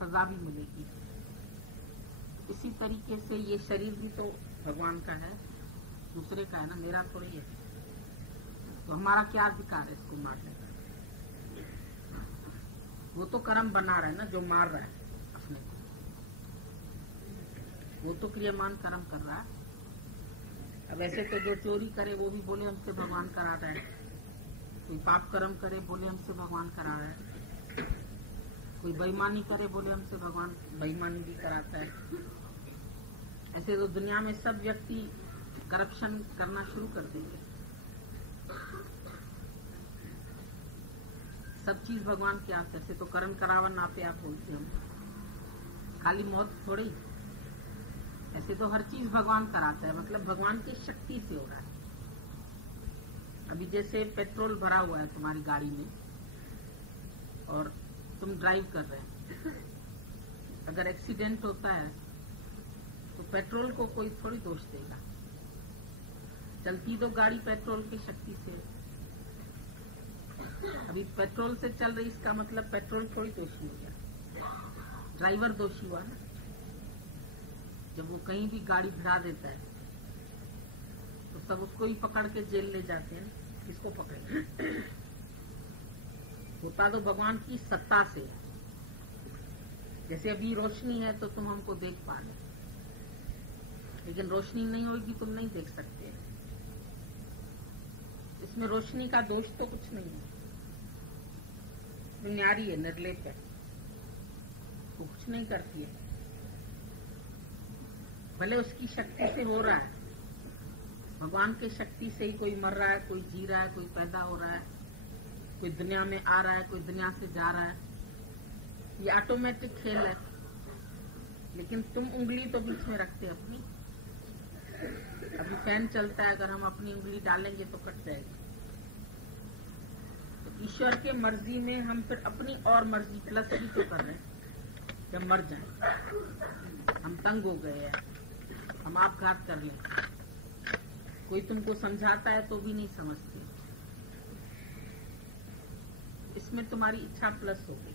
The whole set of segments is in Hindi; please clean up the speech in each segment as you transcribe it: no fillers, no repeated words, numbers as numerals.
सजा भी मिलेगी। इसी तरीके से ये शरीर भी तो भगवान का है, दूसरे का है ना, मेरा थोड़ी है। तो हमारा क्या अधिकार है इसको मारने का? वो तो कर्म बना रहा है ना, जो मार रहा है अपने को, वो तो क्रियमान कर्म कर रहा है। अब ऐसे तो जो चोरी करे वो भी बोले हमसे भगवान करा रहा है, कोई पाप कर्म करे बोले हमसे भगवान करा रहा है, कोई बेईमानी करे बोले हमसे भगवान बेईमानी भी कराता है। ऐसे तो दुनिया में सब व्यक्ति करप्शन करना शुरू कर देंगे। सब चीज भगवान के हाथ। ऐसे तो कर्म करावन आपे आप बोलते हम, खाली मौत थोड़ी। ऐसे तो हर चीज भगवान कराता है, मतलब भगवान की शक्ति से हो रहा है। अभी जैसे पेट्रोल भरा हुआ है तुम्हारी गाड़ी में और तुम ड्राइव कर रहे हैं, अगर एक्सीडेंट होता है तो पेट्रोल को कोई थोड़ी दोष देगा। चलती तो गाड़ी पेट्रोल की शक्ति से। अभी पेट्रोल से चल रही, इसका मतलब पेट्रोल थोड़ी दोषी हो गया, ड्राइवर दोषी हुआ ना। जब वो कहीं भी गाड़ी भिड़ा देता है तो सब उसको ही पकड़ के जेल ले जाते हैं। किसको पकड़े? होता तो भगवान की सत्ता से। जैसे अभी रोशनी है तो तुम हमको देख पा रहे, लेकिन रोशनी नहीं होगी तुम नहीं देख सकते। इसमें रोशनी का दोष तो कुछ नहीं है, न्यारी है, निर्लेप है, वो कुछ नहीं करती है। भले उसकी शक्ति से हो रहा है, भगवान की शक्ति से ही कोई मर रहा है, कोई जी रहा है, कोई पैदा हो रहा है, कोई दुनिया में आ रहा है, कोई दुनिया से जा रहा है। ये ऑटोमेटिक खेल है। लेकिन तुम उंगली तो बीच में रखते अपनी। अभी फैन चलता है, अगर हम अपनी उंगली डालेंगे तो कट जाएगी। तो ईश्वर के मर्जी में हम फिर अपनी और मर्जी प्लस भी तो कर रहे हैं। जब मर जाए, हम तंग हो गए हैं, हम आपघात कर लें, कोई तुमको समझाता है तो भी नहीं समझते, इसमें तुम्हारी इच्छा प्लस हो गई।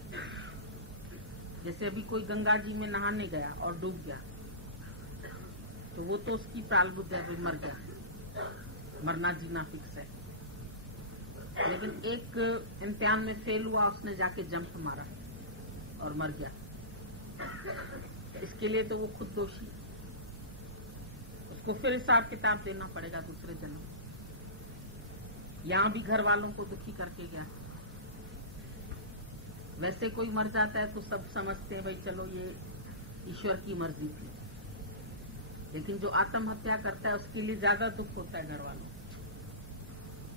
जैसे अभी कोई गंगा जी में नहाने गया और डूब गया, तो वो तो उसकी प्रारब्ध है, वो मर गया, मरना जीना फिक्स है। लेकिन एक इम्तिहान में फेल हुआ, उसने जाके जंप मारा और मर गया, इसके लिए तो वो खुद दोषी। उसको फिर हिसाब किताब देना पड़ेगा दूसरे जन्म। यहाँ भी घर वालों को दुखी करके गया। वैसे कोई मर जाता है तो सब समझते हैं भाई चलो ये ईश्वर की मर्जी थी, लेकिन जो आत्महत्या करता है उसके लिए ज्यादा दुख होता है घर वालों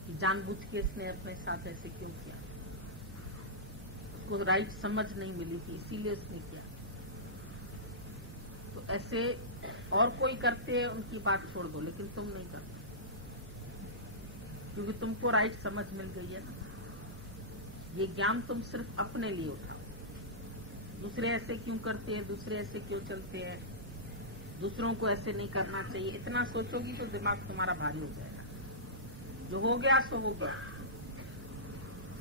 कि जानबूझ के इसने अपने साथ ऐसे क्यों किया, उसको राइट समझ नहीं मिली थी इसीलिए उसने किया। तो ऐसे और कोई करते हैं, उनकी बात छोड़ दो, लेकिन तुम नहीं करते क्योंकि तुमको राइट समझ मिल गई है ना। ये ज्ञान तुम सिर्फ अपने लिए उठाओ। दूसरे ऐसे क्यों करते हैं, दूसरे ऐसे क्यों चलते हैं, दूसरों को ऐसे नहीं करना चाहिए, इतना सोचोगी तो दिमाग तुम्हारा भारी हो जाएगा। जो हो गया सो हो गया।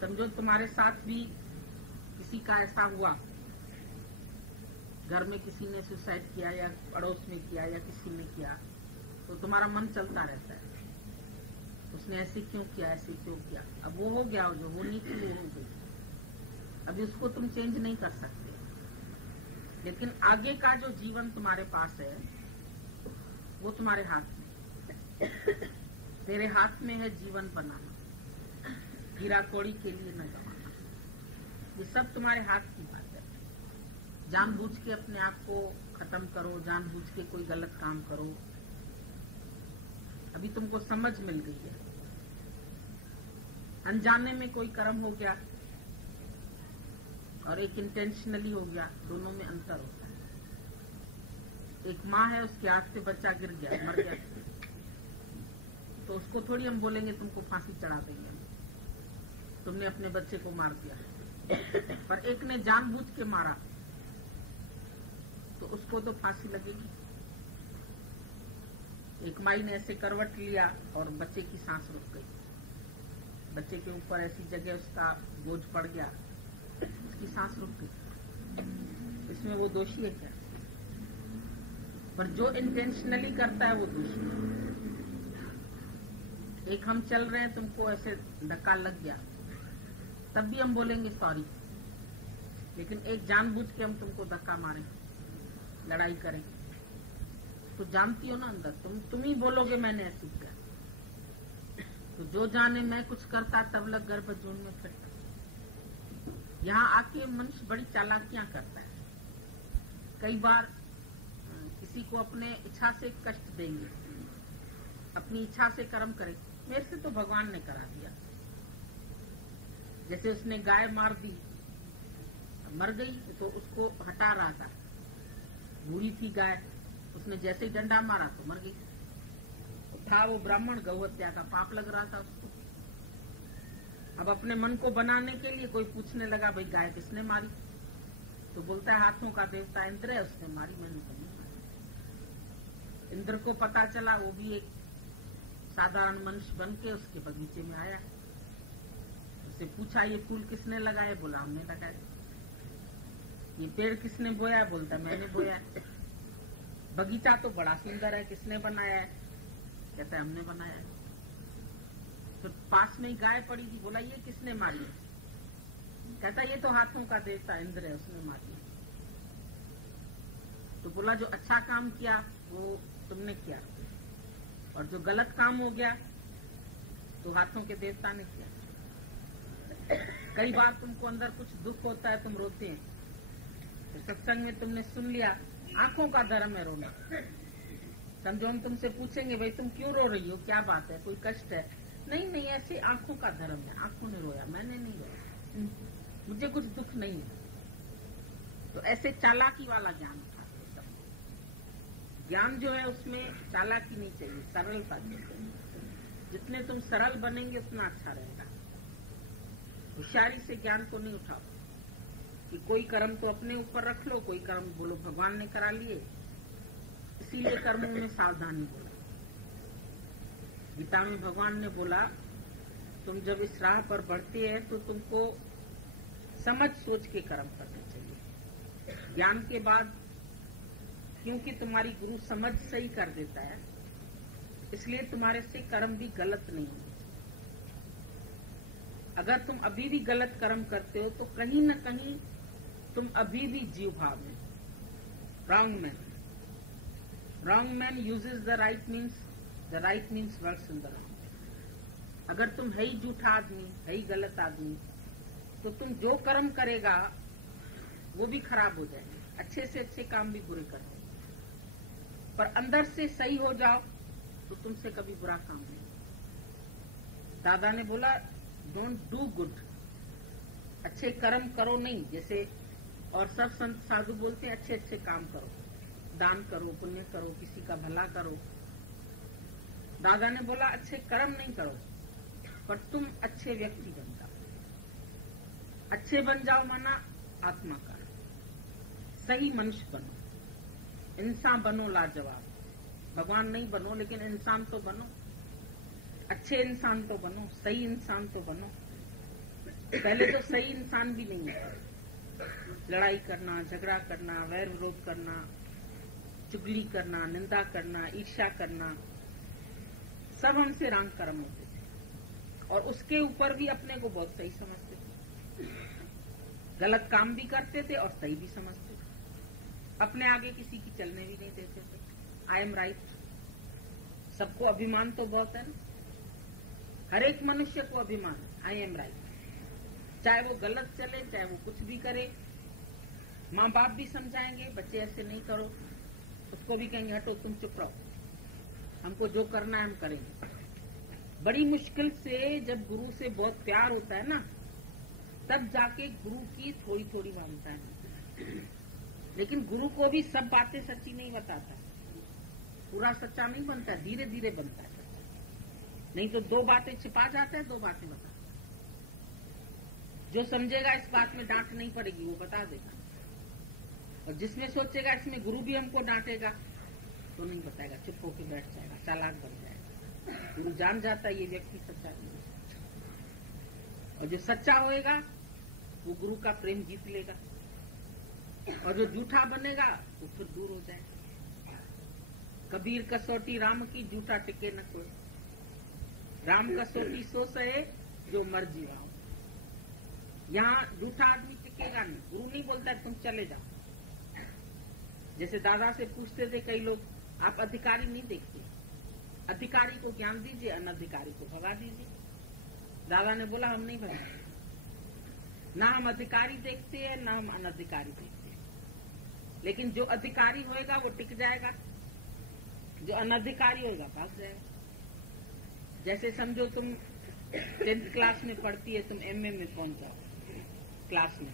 समझो तुम्हारे साथ भी किसी का ऐसा हुआ, घर में किसी ने सुसाइड किया या पड़ोस में किया या किसी ने किया, तो तुम्हारा मन चलता रहता है, उसने ऐसे क्यों किया, ऐसे क्यों किया। अब वो हो गया, जो होनी थी वो हो गई, अभी उसको तुम चेंज नहीं कर सकते। लेकिन आगे का जो जीवन तुम्हारे पास है वो तुम्हारे हाथ में। तेरे हाथ में है जीवन बनाना, हीरा कौड़ी के लिए न गवाना। ये सब तुम्हारे हाथ की बात है। जानबूझ के अपने आप को खत्म करो, जानबूझ के कोई गलत काम करो, अभी तुमको समझ मिल गई है। अनजाने में कोई कर्म हो गया और एक इंटेंशनली हो गया, दोनों में अंतर होता है। एक माँ है, उसके हाथ से बच्चा गिर गया, मर गया, तो उसको थोड़ी हम बोलेंगे तुमको फांसी चढ़ा देंगे, तुमने अपने बच्चे को मार दिया। पर एक ने जानबूझ के मारा तो उसको तो फांसी लगेगी। एक माई ने ऐसे करवट लिया और बच्चे की सांस रुक गई, बच्चे के ऊपर ऐसी जगह उसका बोझ पड़ गया, उसकी सांस रुक गई। इसमें इसमें वो दोषी है क्या? पर जो इंटेंशनली करता है वो दोषी है। एक हम चल रहे हैं, तुमको ऐसे धक्का लग गया, तब भी हम बोलेंगे सॉरी। लेकिन एक जानबूझ के हम तुमको धक्का मारें, लड़ाई करें, तो जानती हो ना अंदर तुम ही बोलोगे मैंने ऐसे किया। तो जो जाने मैं कुछ करता तब लग गर्भ जून में फिरता। यहाँ आके मनुष्य बड़ी चालाकियां करता है। कई बार किसी को अपने इच्छा से कष्ट देंगे, अपनी इच्छा से कर्म करे। मेरे से तो भगवान ने करा दिया। जैसे उसने गाय मार दी, मर गई, तो उसको हटा रहा था, बूढ़ी थी गाय, उसने जैसे ही डंडा मारा तो मर गई। था वो ब्राह्मण, गौ हत्या का पाप लग रहा था उसको। अब अपने मन को बनाने के लिए कोई पूछने लगा, भाई गाय किसने मारी? तो बोलता है हाथों का देवता इंद्र है, उसने मारी, मैंने तो नहीं मारी। इंद्र को पता चला, वो भी एक साधारण मनुष्य बन के उसके बगीचे में आया। उससे पूछा ये फूल किसने लगाए? बोला हमने लगाए। ये पेड़ किसने बोया? बोलता मैंने बोया। बगीचा तो बड़ा सुंदर है, किसने बनाया है? कहता है हमने बनाया है। तो पास में ही गाय पड़ी थी, बोला ये किसने मारी? कहता ये तो हाथों का देवता इंद्र है, उसने मारी। तो बोला जो अच्छा काम किया वो तुमने किया, और जो गलत काम हो गया तो हाथों के देवता ने किया। कई बार तुमको अंदर कुछ दुख होता है, तुम रोते हैं, तो सत्संग में तुमने सुन लिया, आंखों का धर्म है रोना। समझो हम तुमसे पूछेंगे भाई तुम क्यों रो रही हो, क्या बात है, कोई कष्ट है? नहीं नहीं, ऐसे आंखों का धर्म है, आंखों ने रोया, मैंने नहीं रोया, मुझे कुछ दुख नहीं है। तो ऐसे चालाकी वाला ज्ञान उठाते सब। ज्ञान जो है उसमें चालाकी नहीं चाहिए, सरलता चाहिए। जितने तुम सरल बनेंगे उतना अच्छा रहेगा। होशियारी से ज्ञान को नहीं उठाओ कि कोई कर्म तो अपने ऊपर रख लो, कोई कर्म बोलो भगवान ने करा लिए, इसीलिए कर्मों में सावधानी बोला। गीता में भगवान ने बोला तुम जब इस राह पर बढ़ते हैं तो तुमको समझ सोच के कर्म करना चाहिए। ज्ञान के बाद, क्योंकि तुम्हारी गुरु समझ सही कर देता है, इसलिए तुम्हारे से कर्म भी गलत नहीं होंगे। अगर तुम अभी भी गलत कर्म करते हो तो कहीं न कहीं तुम अभी भी जीव भाव में, wrong man. Wrong man uses the right means works in the wrong. अगर तुम है ही झूठा आदमी, है ही गलत आदमी, तो तुम जो कर्म करेगा वो भी खराब हो जाएंगे, अच्छे से अच्छे काम भी बुरे करोगे। पर अंदर से सही हो जाओ तो तुमसे कभी बुरा काम नहीं। दादा ने बोला डोंट डू गुड, अच्छे कर्म करो नहीं, जैसे और सब संत साधु बोलते हैं अच्छे अच्छे काम करो, दान करो, पुण्य करो, किसी का भला करो। दादा ने बोला अच्छे कर्म नहीं करो, पर तुम अच्छे व्यक्ति बन जाओ। अच्छे बन जाओ माना आत्मा का सही मनुष्य बनो, इंसान बनो लाजवाब। भगवान नहीं बनो लेकिन इंसान तो बनो, अच्छे इंसान तो बनो, सही इंसान तो बनो। पहले तो सही इंसान भी नहीं है। लड़ाई करना, झगड़ा करना, वैर विरोध करना, चुगली करना, निंदा करना, ईर्ष्या करना, सब हमसे रंग कर्म होते थे। और उसके ऊपर भी अपने को बहुत सही समझते थे, गलत काम भी करते थे और सही भी समझते थे। अपने आगे किसी की चलने भी नहीं देते थे। I am right. सबको अभिमान तो बहुत है ना, हर एक मनुष्य को अभिमान, आई एम राइट। चाहे वो गलत चले, चाहे वो कुछ भी करे। माँ बाप भी समझाएंगे बच्चे ऐसे नहीं करो, उसको भी कहेंगे हटो तुम चुप रहो, हमको जो करना है हम करेंगे। बड़ी मुश्किल से जब गुरु से बहुत प्यार होता है ना, तब जाके गुरु की थोड़ी थोड़ी मानता है। लेकिन गुरु को भी सब बातें सच्ची नहीं बताता, पूरा सच्चा नहीं बनता, धीरे धीरे बनता है। नहीं तो दो बातें छिपा जाता है, दो बातें बताता है। जो समझेगा इस बात में डांट नहीं पड़ेगी वो बता देगा, और जिसमें सोचेगा इसमें गुरु भी हमको डांटेगा तो नहीं बताएगा, चुप होकर बैठ जाएगा, चालाक बन जाएगा। गुरु जान जाता है ये व्यक्ति सच्चा नहीं है, और जो सच्चा होएगा वो गुरु का प्रेम जीत लेगा। और जो झूठा बनेगा वो फिर दूर हो जाएगा। कबीर कसौटी राम की, झूठा टिके न कोई। राम कसौटी सो सहे जो मर जीवा हो। यहाँ झूठा आदमी टिकेगा नहीं। गुरु नहीं बोलता है तुम चले जाओ। जैसे दादा से पूछते थे कई लोग, आप अधिकारी नहीं देखते, अधिकारी को ज्ञान दीजिए, अनधिकारी को भगा दीजिए। दादा ने बोला हम नहीं भगाएंगे। ना हम अधिकारी देखते हैं ना हम अनधिकारी देखते हैं। लेकिन जो अधिकारी होएगा वो टिक जाएगा, जो अनधिकारी होएगा भाग जाएगा। जैसे समझो तुम 10th क्लास में पढ़ती है, तुम एमए में पहुंच जाओ क्लास में,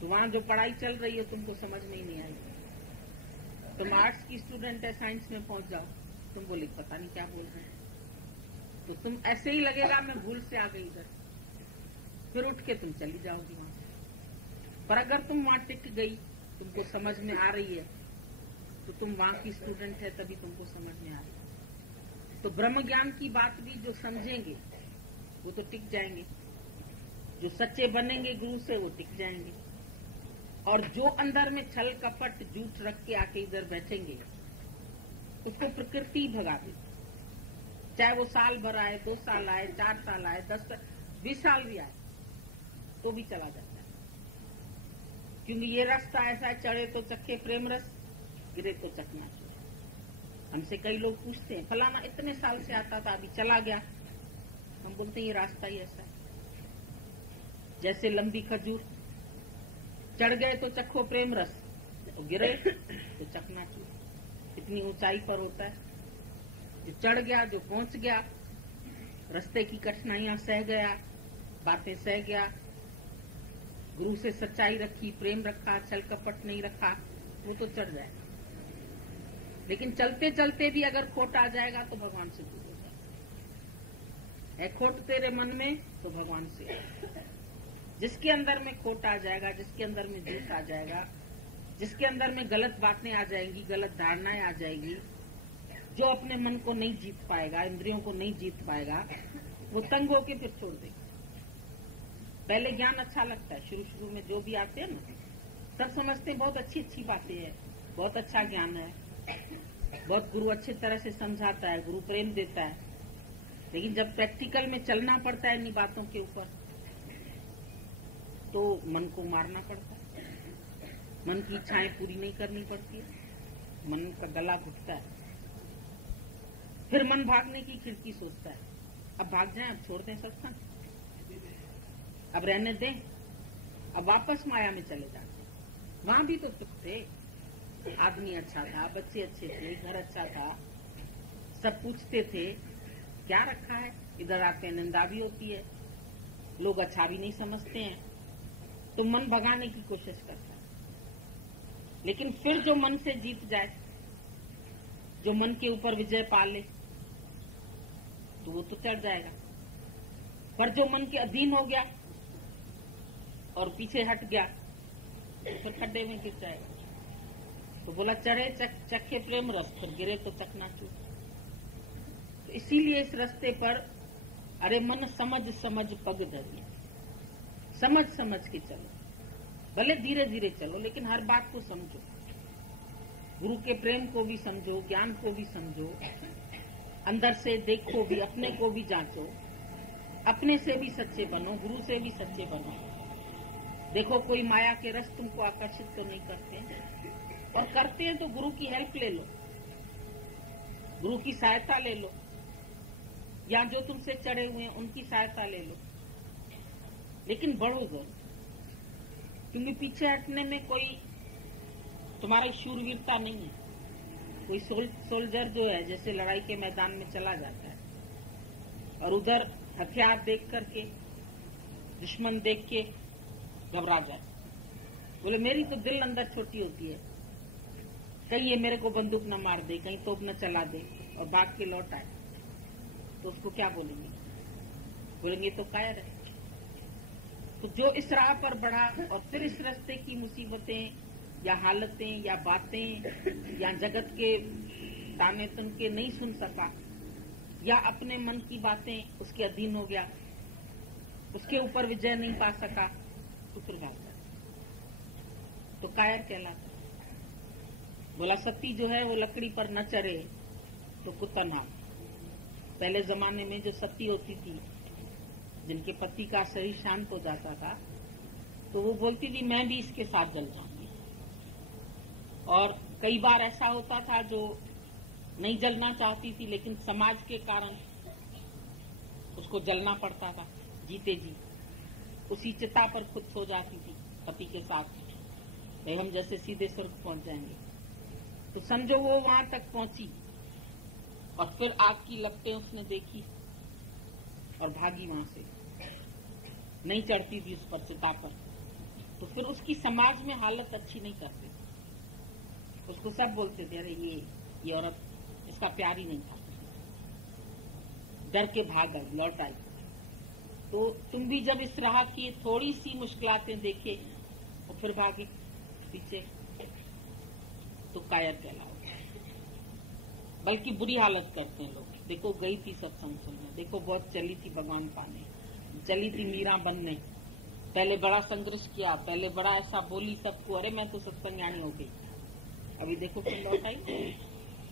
तो वहां जो पढ़ाई चल रही है तुमको समझ में ही नहीं आएगी। तुम आर्ट्स की स्टूडेंट है, साइंस में पहुंच जाओ, तुम बोले पता नहीं क्या बोल रहे हैं, तो तुम ऐसे ही लगेगा मैं भूल से आ गई इधर, फिर उठ के तुम चली जाओगी वहां। पर अगर तुम वहां टिक गई, तुमको समझ में आ रही है, तो तुम वहां की स्टूडेंट है, तभी तुमको समझ में आ रही है। तो ब्रह्म ज्ञान की बात भी जो समझेंगे वो तो टिक जाएंगे, जो सच्चे बनेंगे गुरु से वो टिक जाएंगे। और जो अंदर में छल कपट झूठ रख के आके इधर बैठेंगे, उसको प्रकृति भगा देती। चाहे वो साल भर आए, 2 साल आए, 4 साल आए, 10 साल, 20 साल भी आए, तो भी चला जाता है। क्योंकि ये रास्ता ऐसा है, चढ़े तो चखे प्रेम रस, गिरे तो चकनाचूर। हमसे कई लोग पूछते हैं फलाना इतने साल से आता था अभी चला गया। हम बोलते हैं ये रास्ता ही ऐसा है। जैसे लंबी खजूर, चढ़ गए तो चखो प्रेम रस, गिरे तो चकनाचूर। इतनी ऊंचाई पर होता है। जो चढ़ गया, जो पहुंच गया, रास्ते की कठिनाइयां सह गया, बातें सह गया, गुरु से सच्चाई रखी, प्रेम रखा, छल कपट नहीं रखा, वो तो चढ़ जाएगा। लेकिन चलते चलते भी अगर खोट आ जाएगा तो भगवान से दूर हो जाएगा। है खोट तेरे मन में तो भगवान से। जिसके अंदर में खोट आ जाएगा, जिसके अंदर में झूठ आ जाएगा, जिसके अंदर में गलत बातें आ जाएंगी, गलत धारणाएं आ जाएगी, जो अपने मन को नहीं जीत पाएगा, इंद्रियों को नहीं जीत पाएगा, वो तंग होके फिर छोड़ देगा। पहले ज्ञान अच्छा लगता है, शुरू में जो भी आते हैं ना, सब समझते हैं बहुत अच्छी अच्छी बातें हैं, बहुत अच्छा ज्ञान है, बहुत गुरु अच्छी तरह से समझाता है, गुरु प्रेम देता है। लेकिन जब प्रैक्टिकल में चलना पड़ता है इन्हीं बातों के ऊपर, तो मन को मारना पड़ता है, मन की इच्छाएं पूरी नहीं करनी पड़ती है, मन का गला घुटता है। फिर मन भागने की खिड़की सोचता है, अब भाग जाएं, अब छोड़ दें सत्संग, अब रहने दें, अब वापस माया में चले जाते। वहां भी तो सुख थे, आदमी अच्छा था, बच्चे अच्छे थे, घर अच्छा था, सब पूछते थे क्या रखा है। इधर आके निंदा भी होती है, लोग अच्छा भी नहीं समझते हैं, तो मन भगाने की कोशिश करता है। लेकिन फिर जो मन से जीत जाए, जो मन के ऊपर विजय पा ले, तो वो तो चढ़ जाएगा। पर जो मन के अधीन हो गया और पीछे हट गया, तो फिर खड्डे में गिर जाएगा। तो बोला चढ़े चखे प्रेम रस, फिर गिरे तो चकनाचूर। तो इसीलिए इस रास्ते पर अरे मन समझ समझ पग धरिए, समझ समझ के चलो, भले धीरे धीरे चलो, लेकिन हर बात को समझो। गुरु के प्रेम को भी समझो, ज्ञान को भी समझो, अंदर से देखो भी, अपने को भी जांचो, अपने से भी सच्चे बनो, गुरु से भी सच्चे बनो। देखो कोई माया के रस तुमको आकर्षित तो नहीं करते हैं, और करते हैं तो गुरु की हेल्प ले लो, गुरु की सहायता ले लो, या जो तुमसे चढ़े हुए हैं उनकी सहायता ले लो। लेकिन बढ़ो जरूर, क्योंकि पीछे हटने में कोई तुम्हारी शूरवीरता नहीं है। कोई सोल्जर जो है जैसे लड़ाई के मैदान में चला जाता है और उधर हथियार देख करके, दुश्मन देख के घबरा जाए, बोले मेरी तो दिल अंदर छोटी होती है, कहीं ये मेरे को बंदूक न मार दे, कहीं तोप न चला दे, और भाग के लौट आए, तो उसको क्या बोलेंगे? बोलेंगे तो कायर है। तो जो इस राह पर बढ़ा और फिर इस रास्ते की मुसीबतें या हालतें या बातें या जगत के ताने तनके नहीं सुन सका, या अपने मन की बातें उसके अधीन हो गया, उसके ऊपर विजय नहीं पा सका, तो फिर भाग गया। तो कायर कहलाता है। बोला सती जो है वो लकड़ी पर न चढ़े तो कुत्ता नाम। पहले जमाने में जो सती होती थी, जिनके पति का शरीर शांत हो जाता था, तो वो बोलती थी मैं भी इसके साथ जल जाऊंगी। और कई बार ऐसा होता था जो नहीं जलना चाहती थी, लेकिन समाज के कारण उसको जलना पड़ता था जीते जी। उसी चिता पर खुद सो जाती थी पति के साथ, भाई हम जैसे सीधे स्वर्ग पहुंच जाएंगे। तो समझो वो वहां तक पहुंची और फिर आग की लपटें उसने देखी और भागी वहां से, नहीं चढ़ती थी उस पर चिता पर। तो फिर उसकी समाज में हालत अच्छी नहीं करते, उसको सब बोलते थे अरे ये औरत, इसका प्यार ही नहीं था, डर के भाग आई, लौट आई। तो तुम भी जब इस राह की थोड़ी सी मुश्किलातें देखे और फिर भागे पीछे, तो कायर कहलाओगे। बल्कि बुरी हालत करते हैं लोग। देखो गई थी सत्संग सुनने, देखो बहुत चली थी भगवान पाने, चली थी मीरा बनने, पहले बड़ा संघर्ष किया, पहले बड़ा ऐसा बोली सबको, अरे मैं तो सत्संज्ञानी हो गई। अभी देखो फिर लौट आई।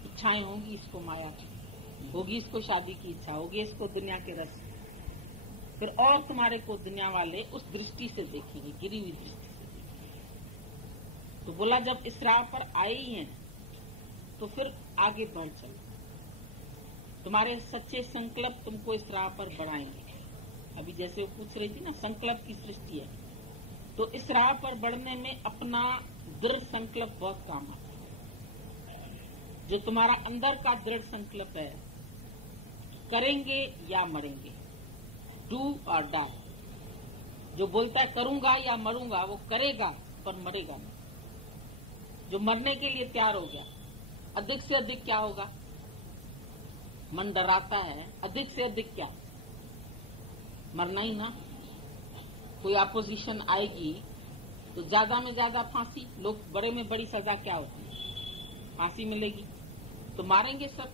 इच्छाएं होंगी इसको, माया की होगी, इसको शादी की इच्छा होगी, इसको दुनिया के रस, फिर और तुम्हारे को दुनिया वाले उस दृष्टि से देखेंगे, गिरी हुई दृष्टि से देखेंगे। तो बोला जब इस राह पर आए ही हैं तो फिर आगे बढ़ चलो, तुम्हारे सच्चे संकल्प तुमको इस राह पर बढ़ाएंगे। अभी जैसे वो पूछ रही थी ना, संकल्प की सृष्टि है, तो इस राह पर बढ़ने में अपना दृढ़ संकल्प बहुत काम आता है। जो तुम्हारा अंदर का दृढ़ संकल्प है, करेंगे या मरेंगे, डू और डाई। जो बोलता है करूंगा या मरूंगा, वो करेगा पर मरेगा नहीं। जो मरने के लिए तैयार हो गया, अधिक से अधिक क्या होगा, मन डराता है, अधिक से अधिक क्या, मरना ही ना। कोई अपोजिशन आएगी तो ज्यादा में ज्यादा फांसी, लोग बड़े में बड़ी सजा क्या होती है, फांसी मिलेगी। तो मारेंगे सब,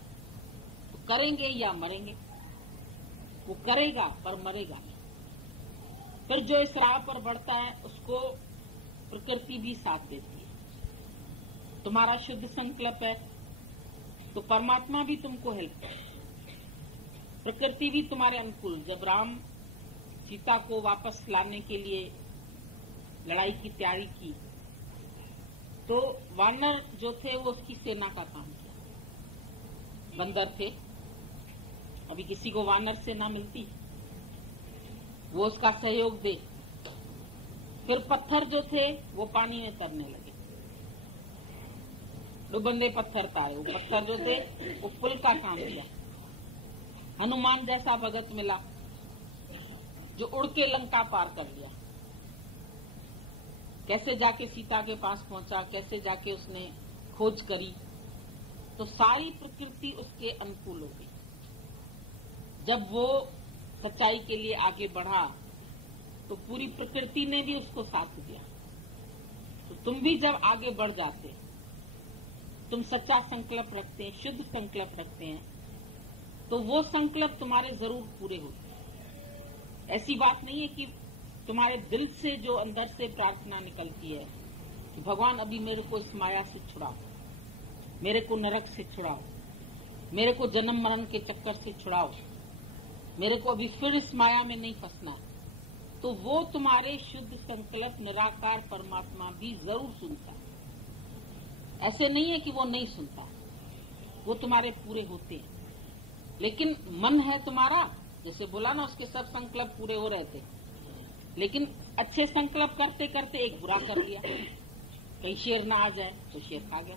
तो करेंगे या मरेंगे। वो करेगा पर मरेगा नहीं। फिर जो इस राह पर बढ़ता है उसको प्रकृति भी साथ देती है। तुम्हारा शुद्ध संकल्प है तो परमात्मा भी तुमको हेल्प करे, प्रकृति भी तुम्हारे अनुकूल। जब राम सीता को वापस लाने के लिए लड़ाई की तैयारी की, तो वानर जो थे वो उसकी सेना का काम किया। बंदर थे, अभी किसी को वानर सेना मिलती, वो उसका सहयोग दे। फिर पत्थर जो थे वो पानी में तरने लगे, डुबंदे पत्थर तारे। वो पत्थर जो थे वो पुल का काम किया। हनुमान जैसा भगत मिला जो उड़ के लंका पार कर लिया। कैसे जाके सीता के पास पहुंचा, कैसे जाके उसने खोज करी, तो सारी प्रकृति उसके अनुकूल हो गई। जब वो सच्चाई के लिए आगे बढ़ा तो पूरी प्रकृति ने भी उसको साथ दिया। तो तुम भी जब आगे बढ़ जाते, तुम सच्चा संकल्प रखते हैं, शुद्ध संकल्प रखते हैं, तो वो संकल्प तुम्हारे जरूर पूरे होते हैं। ऐसी बात नहीं है कि तुम्हारे दिल से जो अंदर से प्रार्थना निकलती है कि भगवान अभी मेरे को इस माया से छुड़ाओ, मेरे को नरक से छुड़ाओ, मेरे को जन्म मरण के चक्कर से छुड़ाओ, मेरे को अभी फिर इस माया में नहीं फंसना, तो वो तुम्हारे शुद्ध संकल्प निराकार परमात्मा भी जरूर सुनता है। ऐसे नहीं है कि वो नहीं सुनता, वो तुम्हारे पूरे होते हैं। लेकिन मन है तुम्हारा, जैसे बोला ना, उसके सब संकल्प पूरे हो रहे थे, लेकिन अच्छे संकल्प करते करते एक बुरा कर लिया। कहीं शेर ना आ जाए तो शेर खा गया।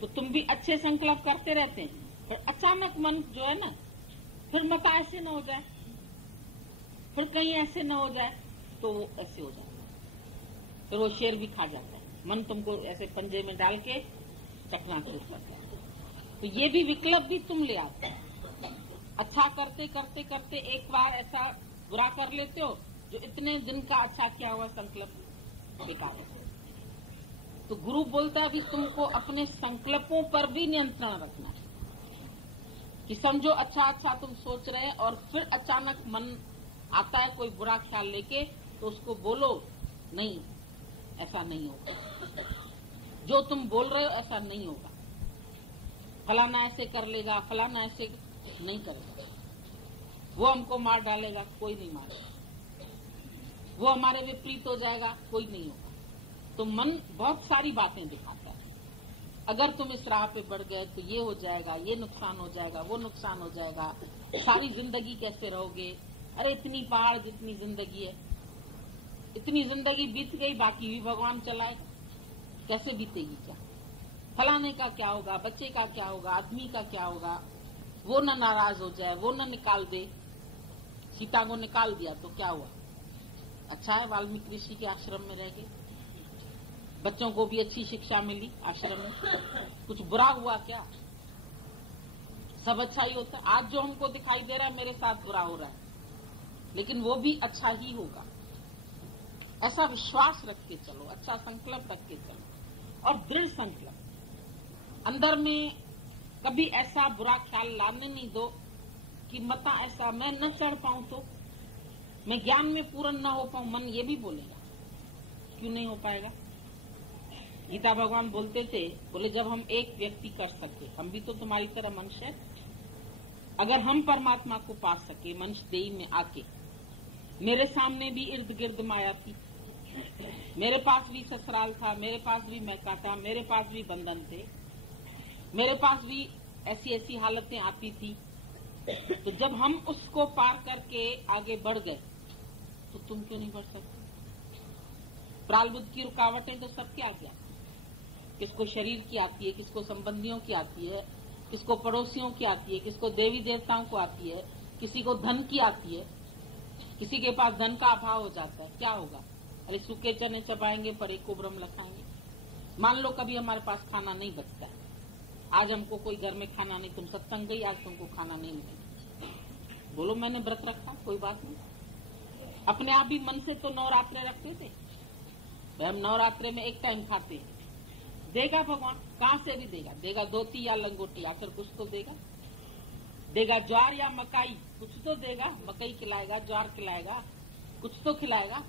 तो तुम भी अच्छे संकल्प करते रहते हैं, पर अचानक मन जो है ना, फिर मका ऐसे न हो जाए, फिर कहीं ऐसे न हो जाए, तो वो ऐसे हो जाता है, फिर वो शेर भी खा जाता है। मन तुमको ऐसे पंजे में डाल के चकनाचूर करता है। तो ये भी विकल्प भी तुम ले आते हो। अच्छा करते करते करते एक बार ऐसा बुरा कर लेते हो जो इतने दिन का अच्छा किया हुआ संकल्प बेकार है। तो गुरु बोलता है अभी तुमको अपने संकल्पों पर भी नियंत्रण रखना है कि समझो अच्छा अच्छा तुम सोच रहे हैं और फिर अचानक मन आता है कोई बुरा ख्याल लेके, तो उसको बोलो नहीं, ऐसा नहीं होगा। जो तुम बोल रहे हो ऐसा नहीं होगा। फलाना ऐसे कर लेगा, फलाना ऐसे नहीं करेगा, वो हमको मार डालेगा, कोई नहीं मारेगा, वो हमारे विपरीत हो जाएगा, कोई नहीं होगा। तो मन बहुत सारी बातें दिखाता है। अगर तुम इस राह पे बढ़ गए तो ये हो जाएगा, ये नुकसान हो जाएगा, वो नुकसान हो जाएगा, सारी जिंदगी कैसे रहोगे? अरे इतनी पहाड़ जितनी जिंदगी है, इतनी जिंदगी बीत गई, बाकी भी भगवान चलाएगा, कैसे बीतेगी? क्या फलाने का क्या होगा, बच्चे का क्या होगा, आदमी का क्या होगा, वो न नाराज हो जाए, वो न निकाल दे। सीता को निकाल दिया तो क्या हुआ? अच्छा है, वाल्मीकि ऋषि के आश्रम में रह गए, बच्चों को भी अच्छी शिक्षा मिली आश्रम में, कुछ बुरा हुआ क्या? सब अच्छा ही होता। आज जो हमको दिखाई दे रहा है मेरे साथ बुरा हो रहा है, लेकिन वो भी अच्छा ही होगा। ऐसा विश्वास रख के चलो, अच्छा संकल्प रख के चलो, और दृढ़ संकल्प। अंदर में कभी ऐसा बुरा ख्याल लाने नहीं दो कि मता ऐसा मैं न चढ़ पाऊं तो, मैं ज्ञान में पूर्ण न हो पाऊं। मन ये भी बोलेगा, क्यों नहीं हो पाएगा? गीता भगवान बोलते थे, बोले जब हम एक व्यक्ति कर सके, हम भी तो तुम्हारी तरह मनुष्य है, अगर हम परमात्मा को पा सके मनुष्य देही में आके, मेरे सामने भी इर्द गिर्द माया थी, मेरे पास भी ससुराल था, मेरे पास भी मैका था, मेरे पास भी बंधन थे, मेरे पास भी ऐसी ऐसी हालतें आती थी, तो जब हम उसको पार करके आगे बढ़ गए तो तुम क्यों नहीं बढ़ सकते? प्रारब्ध की रुकावटें तो सबके आगे आती है, किसको शरीर की आती है, किसको संबंधियों की आती है, किसको पड़ोसियों की आती है, किसको देवी देवताओं को आती है, किसी को धन की आती है, किसी के पास धन का अभाव हो जाता है, क्या होगा? अरे सूखे चने चबाएंगे पर एक को ब्रह्म लखाएंगे। मान लो कभी हमारे पास खाना नहीं बचता है, आज हमको कोई घर में खाना नहीं, तुम सत्संग गई, आज तुमको खाना नहीं मिलेगा, बोलो मैंने व्रत रखा, कोई बात नहीं। अपने आप भी मन से तो नवरात्रे रखते थे, हम नवरात्रे में एक टाइम खाते हैं, देगा भगवान, कहां से भी देगा, देगा धोती या लंगोटी, आखिर कुछ तो देगा, देगा ज्वार या मकाई, कुछ तो देगा, मकई खिलाएगा, ज्वार खिलाएगा, कुछ तो खिलाएगा,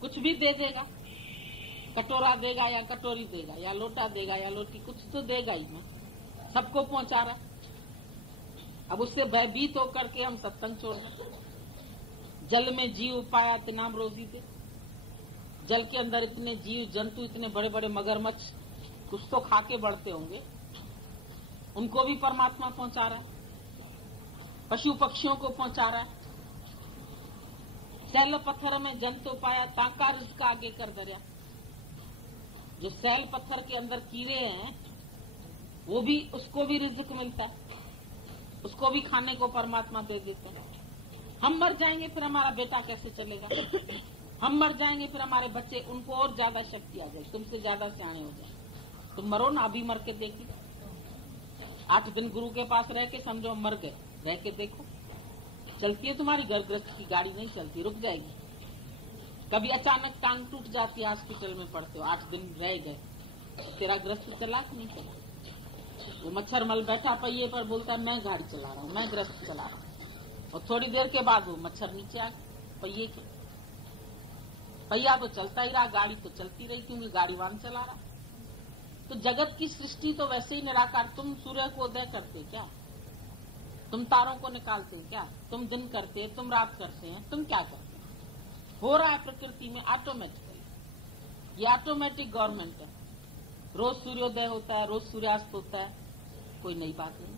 कुछ भी दे देगा, कटोरा देगा या कटोरी देगा, या लोटा देगा या लोटी, कुछ तो देगा ही ना, सबको पहुंचा रहा। अब उससे भयभीत होकर के हम सत्संग छोड़ रहे। जल में जीव पाया तिनाम रोजी दे, जल के अंदर इतने जीव जंतु, इतने बड़े बड़े मगरमच्छ कुछ तो खा के बढ़ते होंगे, उनको भी परमात्मा पहुंचा रहा है, पशु पक्षियों को पहुंचा रहा है। सैल पत्थर में जंतु पाया ताका रिज़्क आगे कर दरिया, जो सैल पत्थर के अंदर कीड़े हैं वो भी, उसको भी रिज़्क मिलता है, उसको भी खाने को परमात्मा दे देते हैं। हम मर जाएंगे फिर हमारा बेटा कैसे चलेगा? हम मर जाएंगे फिर हमारे बच्चे, उनको और ज्यादा शक्ति आ जाए, तुमसे ज्यादा सियाने हो जाए। तुम मरो ना, अभी मर के देखी, 8 दिन गुरु के पास रह के समझो मर गए, रह के देखो, चलती है तुम्हारी घर गृहस्थ की गाड़ी? नहीं चलती, रुक जाएगी। कभी अचानक टांग टूट जाती है, हॉस्पिटल में पड़ते हो, 8 दिन रह गए, तो तेरा गृहस्थ चला कि नहीं चला? वो मच्छर मल बैठा पहिए पर, बोलता है मैं गाड़ी चला रहा हूँ, मैं गृहस्थ चला रहा हूँ, और थोड़ी देर के बाद वो मच्छर नीचे आ गए पहिए के, पहिया तो चलता ही रहा, गाड़ी तो चलती रही, क्योंकि गाड़ीवान चला रहा। तो जगत की सृष्टि तो वैसे ही निराकार। तुम सूर्य को उदय करते क्या? तुम तारों को निकालते क्या? तुम दिन करते, तुम रात करते हैं, तुम क्या करते हैं? हो रहा है प्रकृति में ऑटोमेटिकली, ये ऑटोमेटिक गवर्नमेंट है। रोज सूर्योदय होता है, रोज सूर्यास्त होता है, कोई नई बात नहीं।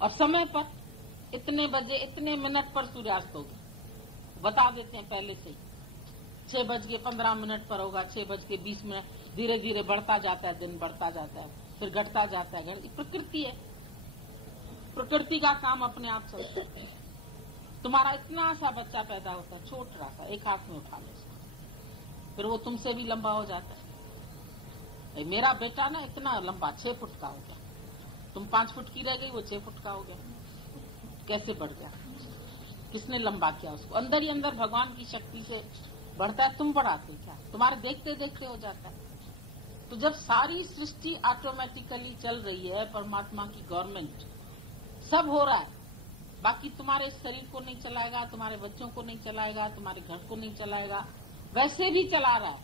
और समय पर इतने बजे इतने मिनट पर सूर्यास्त होगा, बता देते हैं पहले से ही। 6:15 पर होगा, 6:20, धीरे धीरे बढ़ता जाता है, दिन बढ़ता जाता है, फिर घटता जाता है। प्रकृति है, प्रकृति का काम अपने आप चलता है। तुम्हारा इतना सा बच्चा पैदा होता है, छोटा सा, एक हाथ में उठा ले, फिर वो तुमसे भी लंबा हो जाता है। मेरा बेटा ना इतना लंबा 6 फुट का हो गया, तुम 5 फुट की रह गई, वो 6 फुट का हो गया, कैसे बढ़ गया? किसने लंबा किया उसको? अंदर ही अंदर भगवान की शक्ति से बढ़ता है, तुम बढ़ाते क्या? तुम्हारे देखते देखते हो जाता है। तो जब सारी सृष्टि ऑटोमेटिकली चल रही है, परमात्मा की गवर्नमेंट, सब हो रहा है, बाकी तुम्हारे शरीर को नहीं चलाएगा, तुम्हारे बच्चों को नहीं चलाएगा, तुम्हारे घर को नहीं चलाएगा, वैसे भी चला रहा है।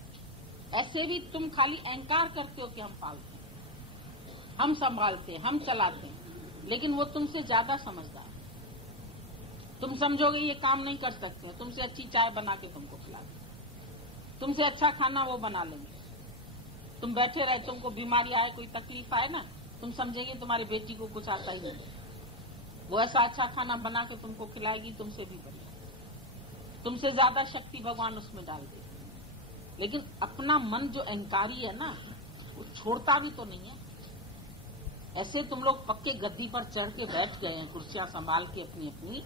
ऐसे भी तुम खाली अहंकार करते हो कि हम पालते हैं, हम संभालते हैं, हम चलाते हैं, लेकिन वो तुमसे ज्यादा समझदार है। तुम समझोगे ये काम नहीं कर सकते, तुमसे अच्छी चाय बना के तुमको खिला देंगे, तुमसे अच्छा खाना वो बना लेंगे। तुम बैठे रहे, तुमको बीमारी आए, कोई तकलीफ आए ना, तुम समझेंगे तुम्हारी बेटी को कुछ आता ही नहीं, वो ऐसा अच्छा खाना बना के तुमको खिलाएगी, तुमसे भी बढ़िया, तुमसे ज्यादा शक्ति भगवान उसमें डाल देगी। लेकिन अपना मन जो अहंकारी है ना, वो छोड़ता भी तो नहीं है। ऐसे तुम लोग पक्के गद्दी पर चढ़ के बैठ गए हैं, कुर्सियां संभाल के अपनी अपनी,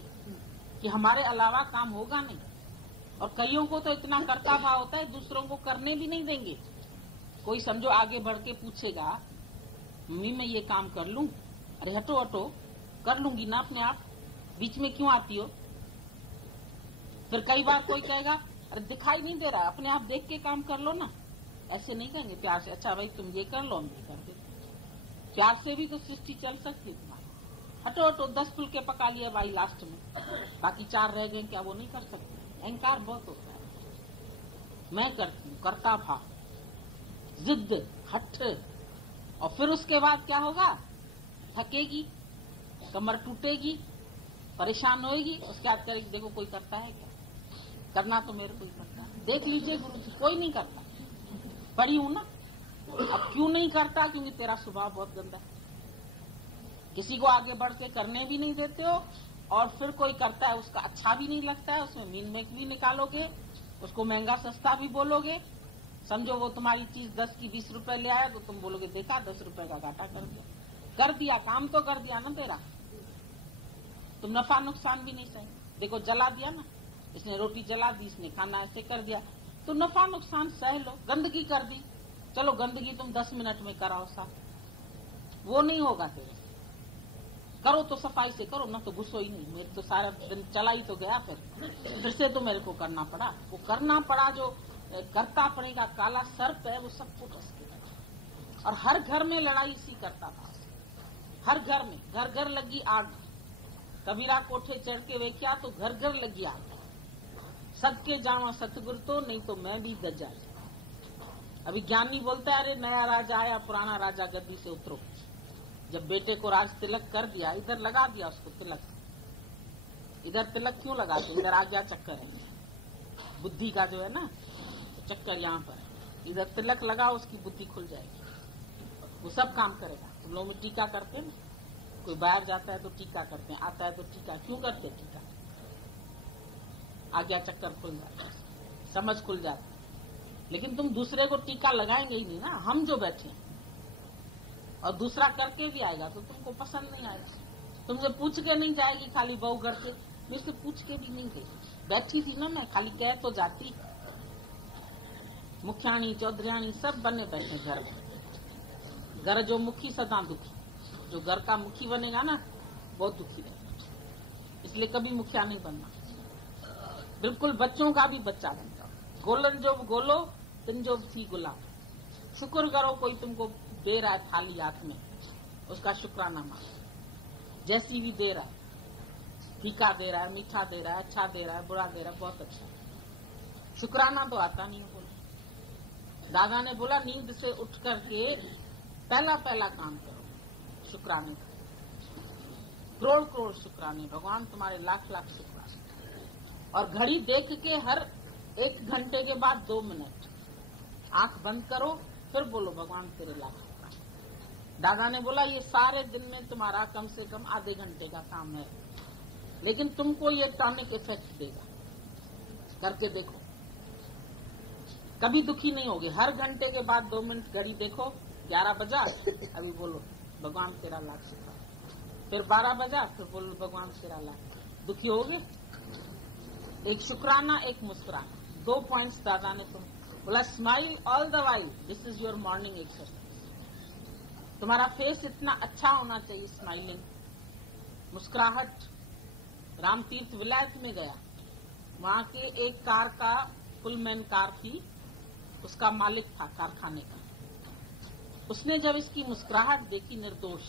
कि हमारे अलावा काम होगा नहीं। और कईयों को तो इतना कर्ता भाव होता है, दूसरों को करने भी नहीं देंगे। कोई समझो आगे बढ़ के पूछेगा, मम्मी मैं ये काम कर लूं? अरे हटो हटो, कर लूंगी ना अपने आप, बीच में क्यों आती हो? फिर कई बार कोई कहेगा, अरे दिखाई नहीं दे रहा, अपने आप देख के काम कर लो ना। ऐसे नहीं कहेंगे प्यार से, अच्छा भाई तुम ये कर लो, हम ये कर देते। प्यार से भी तो सृष्टि चल सकती है तुम्हारी। हटो हटो, 10 फुलके पका लिए भाई लास्ट में, बाकी 4 रह गए, क्या वो नहीं कर सकते? अहंकार बहुत होता है। मैं करती हूँ, करता भाव, जिद, हठ, और फिर उसके बाद क्या होगा? थकेगी, कमर टूटेगी, परेशान होएगी, उसके बाद करेगी, देखो कोई करता है क्या? करना तो मेरे को ही करता है। देख लीजिए गुरु जी, कोई नहीं करता, पड़ी हूं ना। अब क्यों नहीं करता? क्योंकि तेरा स्वभाव बहुत गंदा है, किसी को आगे बढ़ के करने भी नहीं देते हो, और फिर कोई करता है उसका अच्छा भी नहीं लगता है, उसमें मीन मेक भी निकालोगे, उसको महंगा सस्ता भी बोलोगे। समझो वो तुम्हारी चीज 10 की 20 रुपए ले आया, तो तुम बोलोगे देखा 10 रुपए का घाटा कर दिया। कर दिया, काम तो कर दिया ना तेरा, तुम नफा नुकसान भी नहीं सही। देखो जला दिया ना, इसने रोटी जला दी, इसने खाना ऐसे कर दिया, तो नफा नुकसान सह लो। गंदगी कर दी, चलो गंदगी तुम 10 मिनट में कराओ साफ, वो नहीं होगा तेरे। करो तो सफाई से करो ना, तो गुस्सो ही नहीं। मेरे तो सारा दिन चला ही तो गया, फिर से तो मेरे को करना पड़ा। वो करना पड़ा, जो करता पड़ेगा काला सर्प है, वो सबको डस के। और हर घर में लड़ाई इसी करता था, हर घर में, घर घर लगी आग। कबीरा कोठे चढ़ के वेख्या तो घर घर लगी आग। सबके जावा सतगुरु तो, नहीं तो मैं भी गजा। अभी ज्ञानी बोलता है, अरे नया राजा आया, पुराना राजा गद्दी से उतरो। जब बेटे को राज तिलक कर दिया, इधर लगा दिया उसको तिलक, इधर तिलक क्यों लगाते? इधर आ गया चक्कर है बुद्धि का, जो है ना चक्कर यहाँ पर। इधर तिलक लगा, उसकी बुद्धि खुल जाएगी, वो सब काम करेगा। तुम लोग में टीका करते हैं ना, कोई बाहर जाता है तो टीका करते हैं, आता है तो टीका क्यों करते? टीका आ गया, चक्कर खुल जाता है, समझ खुल जाती है। लेकिन तुम दूसरे को टीका लगाएंगे ही नहीं ना। हम जो बैठे हैं, और दूसरा करके भी आएगा तो तुमको पसंद नहीं आएगा, तुमसे पूछ के नहीं जाएगी। खाली बहू घर से मेरे से पूछ के भी नहीं गई, बैठी थी ना मैं, खाली कह तो जाती। मुखियाणी चौधरियाणी सब बने बैठे घर में। घर जो मुखी सदा दुखी, जो घर का मुखी बनेगा ना बहुत दुखी रहेगा। इसलिए कभी मुखिया नहीं बनना, बिल्कुल बच्चों का भी बच्चा बनता। गोलन जो गोलो, तिन जो थी गुलाम। शुक्र करो कोई तुमको दे रहा है थाली हाथ में, उसका शुक्राना मानो। जैसी भी दे रहा है, फीका दे रहा है, मीठा दे रहा है, अच्छा दे रहा है, बुरा दे रहा है, बहुत अच्छा। शुक्राना तो आता नहीं है। बोला दादा ने बोला, नींद से उठ करके पहला पहला काम करो शुक्राने का। करोड़ करोड़ शुक्राने, भगवान तुम्हारे लाख लाख शुक्राने। और घड़ी देख के हर 1 घंटे के बाद 2 मिनट आंख बंद करो, फिर बोलो भगवान तेरे लाख शुक्राने। दादा ने बोला ये सारे दिन में तुम्हारा कम से कम आधे घंटे का काम है, लेकिन तुमको ये टॉनिक इफेक्ट देगा, करके देखो, कभी दुखी नहीं होगे। हर घंटे के बाद 2 मिनट घड़ी देखो, 11 बजा, अभी बोलो भगवान तेरा लाख शुक्राना। फिर 12 बजा, फिर बोलो भगवान तेरा लाख। दुखी होगे? एक शुक्राना, एक मुस्कुराना, 2 पॉइंट्स दादा ने तुम बोला। Smile all the while, this is your morning exercise. तुम्हारा फेस इतना अच्छा होना चाहिए, स्माइलिंग, मुस्कुराहट। राम तीर्थ विलायत में गया, वहां के एक कार का, पुलमैन कार थी, उसका मालिक था कारखाने का। उसने जब इसकी मुस्कुराहट देखी, निर्दोष,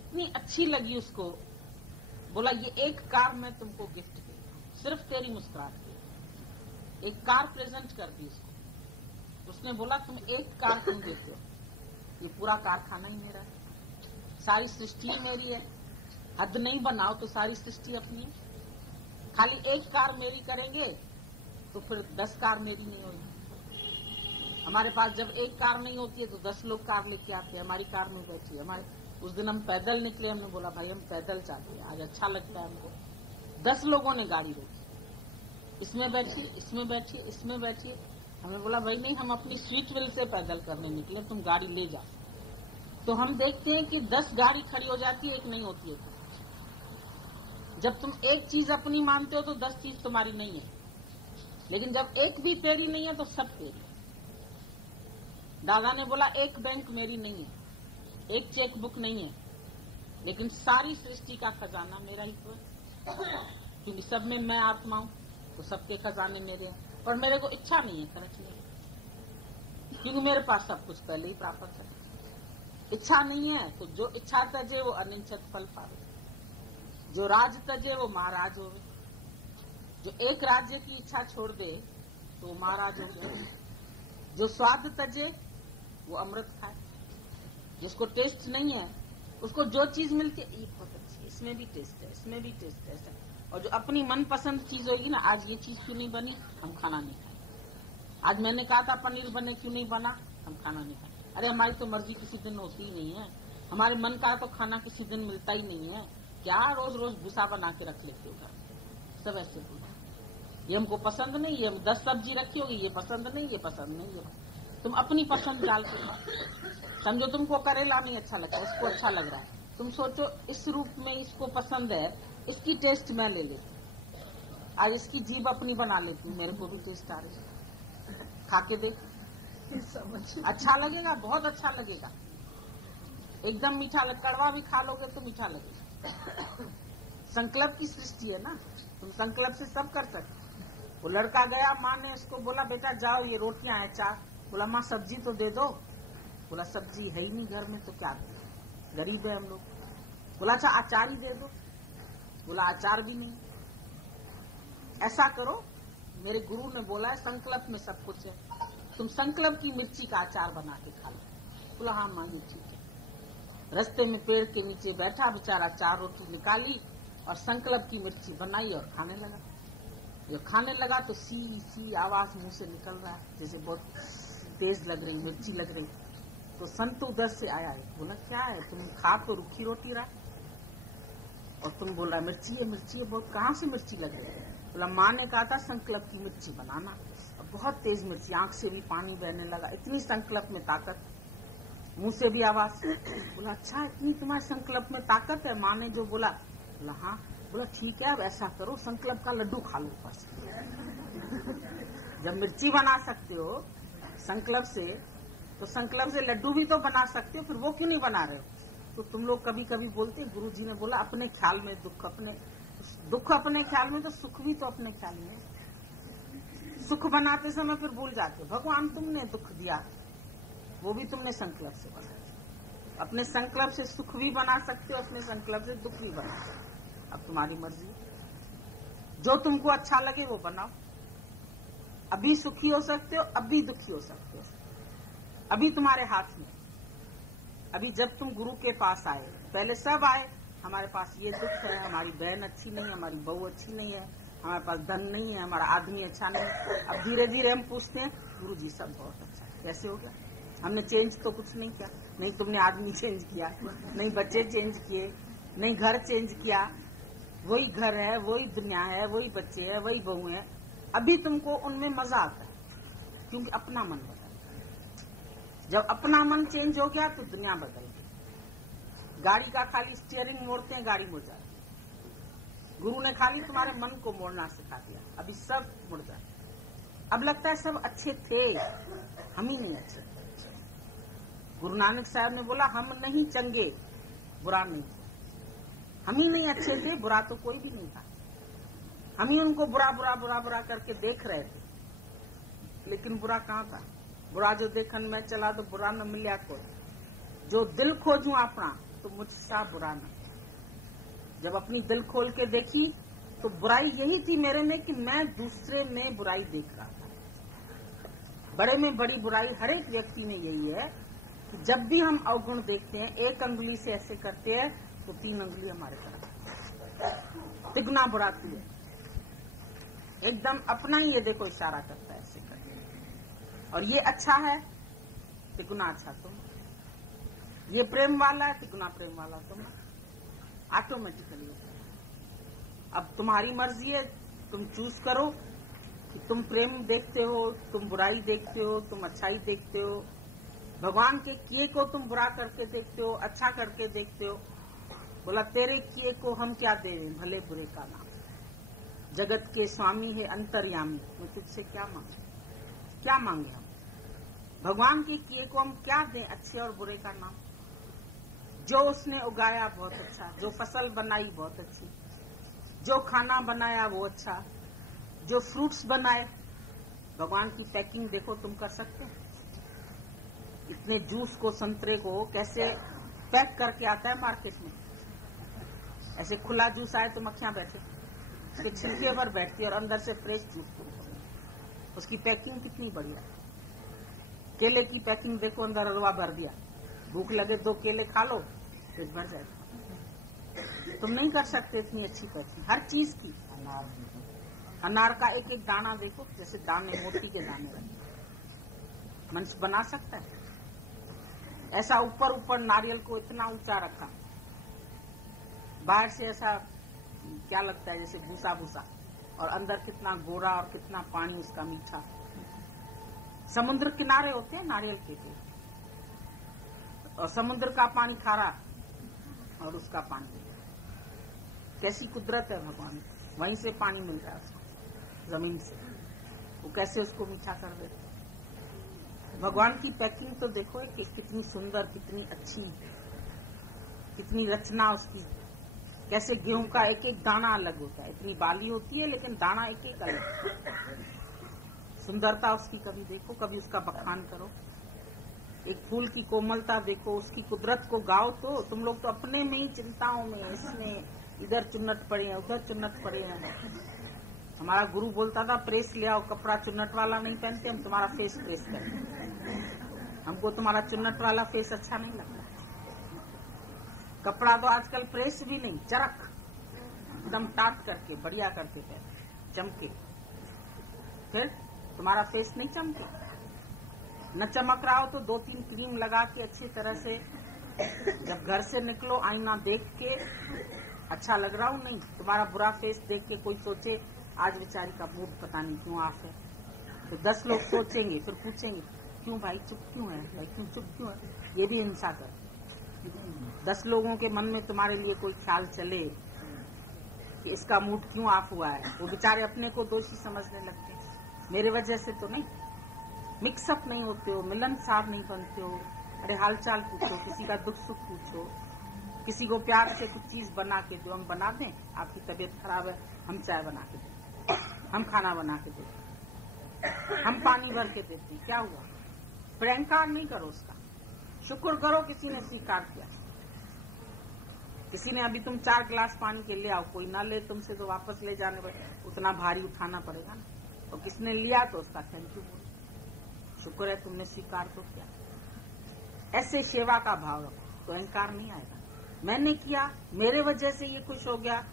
इतनी अच्छी लगी उसको, बोला ये एक कार मैं तुमको गिफ्ट देता हूं, सिर्फ तेरी मुस्कुराहट की। एक कार प्रेजेंट कर दी उसको। उसने बोला तुम एक कार क्यों देते हो, ये पूरा कारखाना ही मेरा है, सारी सृष्टि मेरी है, हद नहीं बनाओ तो सारी सृष्टि अपनी है। खाली एक कार मेरी करेंगे तो फिर 10 कार मेरी नहीं होगी। हमारे पास जब एक कार नहीं होती है तो 10 लोग कार लेके आते हैं, हमारी कार में बैठी है। हमारे उस दिन हम पैदल निकले, हमने बोला भाई हम पैदल चाहते हैं, आज अच्छा लगता है हमको। 10 लोगों ने गाड़ी रोकी, इसमें बैठिए, इसमें बैठिए, इसमें बैठिए। हमने बोला भाई नहीं, हम अपनी स्वीट विल से पैदल करने निकले, तुम गाड़ी ले जाओ। तो हम देखते हैं कि 10 गाड़ी खड़ी हो जाती है, एक नहीं होती है। जब तुम एक चीज अपनी मानते हो तो 10 चीज तुम्हारी नहीं है, लेकिन जब एक भी तेरी नहीं है तो सब तेरी। दादा ने बोला एक बैंक मेरी नहीं है, एक चेक बुक नहीं है, लेकिन सारी सृष्टि का खजाना मेरा ही तो है, क्योंकि सब में मैं आत्मा हूं, तो सबके खजाने मेरे हैं। पर मेरे को इच्छा नहीं है खर्चने की, क्योंकि मेरे पास सब कुछ पहले ही प्राप्त है। इच्छा नहीं है तो जो इच्छा तजे वो अनिश्चित फल पावे, जो राज तजे वो महाराज होवे। जो एक राज्य की इच्छा छोड़ दे तो वो महाराज हो गए। जो स्वाद तजे वो अमृत खाए। जिसको टेस्ट नहीं है उसको जो चीज मिलती है ये बहुत अच्छी है, इसमें भी टेस्ट है, इसमें भी टेस्ट है। और जो अपनी मनपसंद चीज होगी ना, आज ये चीज क्यों नहीं बनी, हम खाना नहीं खाए। आज मैंने कहा था पनीर बने, क्यों नहीं बना, हम खाना नहीं खाए। अरे हमारी तो मर्जी किसी दिन होती ही नहीं है, हमारे मन का तो खाना किसी दिन मिलता ही नहीं है। क्या रोज रोज भूसा बना के रख लेते हो घर, सब ऐसे बोला ये हमको पसंद नहीं, ये हम 10 सब्जी रखी होगी, ये पसंद नहीं, ये पसंद नहीं, ये तुम अपनी पसंद डाल के खाओ। समझो तुमको करेला नहीं अच्छा लगता, इसको अच्छा लग रहा है, तुम सोचो इस रूप में इसको पसंद है, इसकी टेस्ट मैं ले लेती, आज इसकी जीभ अपनी बना लेती हूँ, मेरे को भी टेस्ट आ रही है, खा के देख, अच्छा लगेगा, बहुत अच्छा लगेगा, एकदम मीठा लग, कड़वा भी खा लोगे तो मीठा लगेगा। संकल्प की सृष्टि है ना, तुम संकल्प से सब कर सकते। वो लड़का गया, माँ ने उसको बोला बेटा जाओ ये रोटियां हैं, चार, बोला माँ सब्जी तो दे दो, बोला सब्जी है ही नहीं घर में तो क्या दे, गरीब है हम लोग। बोला अच्छा अचार ही दे दो, बोला अचार भी नहीं। ऐसा करो, मेरे गुरु ने बोला है संकल्प में सब कुछ है, तुम संकल्प की मिर्ची का अचार बना के खा लो। बोला हाँ माँ ये ठीक है। रास्ते में पेड़ के नीचे बैठा बेचारा, 4 रोटी निकाली और संकल्प की मिर्ची बनाई और खाने लगा। जो खाने लगा तो सी सी आवाज मुंह से निकल रहा है, जैसे बहुत तेज लग रही, मिर्ची लग रही। तो संत उधर से आया है, बोला क्या है, तुम खा तो रूखी रोटी रहा और तुम बोला मिर्ची है, मिर्ची है, बहुत कहाँ से मिर्ची लग रही है। बोला माँ ने कहा था संकल्प की मिर्ची बनाना, और बहुत तेज मिर्ची, आंख से भी पानी बहने लगा, इतनी संकल्प में ताकत, मुंह से भी आवाज। बोला अच्छा इतनी तुम्हारे संकल्प में ताकत है, माँ ने जो बोला। बोला हाँ। बोला ठीक है अब ऐसा करो संकल्प का लड्डू खा लो ऊपर से। जब मिर्ची बना सकते हो संकल्प से, तो संकल्प से लड्डू भी तो बना सकते हो, फिर वो क्यों नहीं बना रहे हो। तो तुम लोग कभी कभी बोलते, गुरु जी ने बोला अपने ख्याल में दुख अपने ख्याल में, तो सुख भी तो अपने ख्याल में। सुख बनाते समय फिर भूल जाते हो भगवान तुमने दुख दिया, वो भी तुमने संकल्प से बनाया। अपने संकल्प से सुख भी बना सकते हो, अपने संकल्प से दुख भी बना सकते हो। अब तुम्हारी मर्जी, जो तुमको अच्छा लगे वो बनाओ। अभी सुखी हो सकते हो, अभी दुखी हो सकते हो, अभी तुम्हारे हाथ में। अभी जब तुम गुरु के पास आए, पहले सब आए हमारे पास ये दुख है, हमारी बहन अच्छी नहीं है, हमारी बहू अच्छी नहीं है, हमारे पास धन नहीं है, हमारा आदमी अच्छा नहीं है। अब धीरे धीरे हम पूछते हैं गुरु जी सब बहुत अच्छा है, कैसे हो गया। हमने चेंज तो कुछ नहीं किया, नहीं तुमने आदमी चेंज किया, नहीं बच्चे चेंज किए, नहीं घर चेंज किया, वही घर है, वही दुनिया है, वही बच्चे है, वही बहू है। अभी तुमको उनमें मजा आता है क्योंकि अपना मन बदल गया। जब अपना मन चेंज हो गया तो दुनिया बदल गई। गाड़ी का खाली स्टीयरिंग मोड़ते हैं, गाड़ी मुड़ जाती है। गुरु ने खाली तुम्हारे मन को मोड़ना सिखा दिया, अभी सब मुड़ जाए। अब लगता है सब अच्छे थे, हम ही नहीं अच्छे। गुरु नानक साहब ने बोला हम नहीं चंगे, बुरा नहीं, हम ही नहीं अच्छे थे, बुरा तो कोई भी नहीं था। हम ही उनको बुरा बुरा बुरा बुरा करके देख रहे थे, लेकिन बुरा कहाँ था। बुरा जो देखन में चला तो बुरा न मिलिया कोई, जो दिल खोजू अपना तो मुझसा बुरा न। जब अपनी दिल खोल के देखी तो बुराई यही थी मेरे में कि मैं दूसरे में बुराई देख रहा था। बड़े में बड़ी बुराई हर एक व्यक्ति में यही है कि जब भी हम अवगुण देखते हैं, एक अंगुली से ऐसे करते हैं तो 3 अंगुली हमारे तरफ तिगुना बुराती है। एकदम अपना ही ये देखो इशारा करता है ऐसे करके, और ये अच्छा है तिगुना अच्छा तुम, ये प्रेम वाला है तिगुना प्रेम वाला तुम, ऑटोमेटिकली। अब तुम्हारी मर्जी है, तुम चूज करो कि तुम प्रेम देखते हो, तुम बुराई देखते हो, तुम अच्छाई देखते हो, भगवान के किए को तुम बुरा करके देखते हो, अच्छा करके देखते हो। बोला तेरे किए को हम क्या दें, भले बुरे का नाम, जगत के स्वामी है अंतर्यामी, मैं तुझसे क्या मांगे, क्या मांगे हम? भगवान के किए को हम क्या दें, अच्छे और बुरे का नाम? जो उसने उगाया बहुत अच्छा, जो फसल बनाई बहुत अच्छी, जो खाना बनाया वो अच्छा, जो फ्रूट्स बनाए, भगवान की पैकिंग देखो तुम कर सकते हो? इतने जूस को, संतरे को कैसे पैक करके आता है मार्केट में। ऐसे खुला जूस आए तो मक्खियां बैठे, उसके छिलके पर बैठती और अंदर से फ्रेश जूस को। उसकी पैकिंग कितनी बढ़िया। केले की पैकिंग देखो, अंदर हलवा भर दिया, भूख लगे 2 केले खा लो, पेट भर जाएगा। तुम नहीं कर सकते इतनी अच्छी पैकिंग हर चीज की। अनार का एक एक दाना देखो, जैसे दाने मोती के दाने रखे। मनुष्य बना सकता है ऐसा? ऊपर ऊपर नारियल को इतना ऊंचा रखा, बाहर से ऐसा क्या लगता है जैसे भूसा भूसा, और अंदर कितना गोरा और कितना पानी उसका मीठा। समुद्र किनारे होते हैं नारियल के पेड़, और समुद्र का पानी खारा और उसका पानी, कैसी कुदरत है भगवान की। वहीं से पानी मिलता है उसको, जमीन से, वो कैसे उसको मीठा कर देते। भगवान की पैकिंग तो देखो कि कितनी सुंदर, कितनी अच्छी, कितनी रचना उसकी। कैसे गेहूं का एक एक दाना अलग होता है, इतनी बाली होती है लेकिन दाना एक एक अलग। सुंदरता उसकी कभी देखो, कभी उसका बखान करो। एक फूल की कोमलता देखो, उसकी कुदरत को गाओ। तो तुम लोग तो अपने में ही चिंताओं में, इसमें इधर चुन्नट पड़े हैं, उधर चुन्नट पड़े हैं। हमारा गुरु बोलता था प्रेस ले आओ, कपड़ा चुन्नट वाला नहीं पहनते, हम तुम्हारा फेस प्रेस करते। हमको तुम्हारा चुन्नट वाला फेस अच्छा नहीं लगता। कपड़ा तो आजकल प्रेस भी नहीं, चरक एकदम टाट करके बढ़िया करके पहने, चमके। फिर तुम्हारा फेस नहीं चमके, न चमक रहा हो तो 2-3 क्रीम लगा के अच्छी तरह से जब घर से निकलो, आईना देख के अच्छा लग रहा हूं, नहीं तुम्हारा बुरा फेस देख के कोई सोचे आज बेचारी का मूड पता नहीं क्यों ऑफ है, तो 10 लोग सोचेंगे, फिर पूछेंगे क्यों भाई चुप क्यों है, भाई क्यों चुप क्यों है। ये भी हिंसा कर। 10 लोगों के मन में तुम्हारे लिए कोई ख्याल चले कि इसका मूड क्यों ऑफ हुआ है, वो बेचारे अपने को दोषी समझने लगते हैं। मेरे वजह से तो नहीं, मिक्सअप नहीं होते हो, मिलनसार नहीं बनते हो। अरे हालचाल पूछो, किसी का दुख सुख पूछो, किसी को प्यार से कुछ चीज बना के दो। हम बना दें, आपकी तबीयत खराब है हम चाय बना के देते, हम खाना बना के देते, हम पानी भर के देते, क्या हुआ? प्रहंकार नहीं करो उसका, शुक्र करो किसी ने स्वीकार किया। किसी ने अभी तुम 4 गिलास पानी के ले आओ, कोई ना ले तुमसे तो वापस ले जाने पर उतना भारी उठाना पड़ेगा ना, और किसने लिया तो उसका थैंक यू बोलो, शुक्र है तुमने स्वीकार तो किया। ऐसे सेवा का भाव रखो तो अहंकार नहीं आएगा। मैंने किया, मेरे वजह से ये खुश हो गया,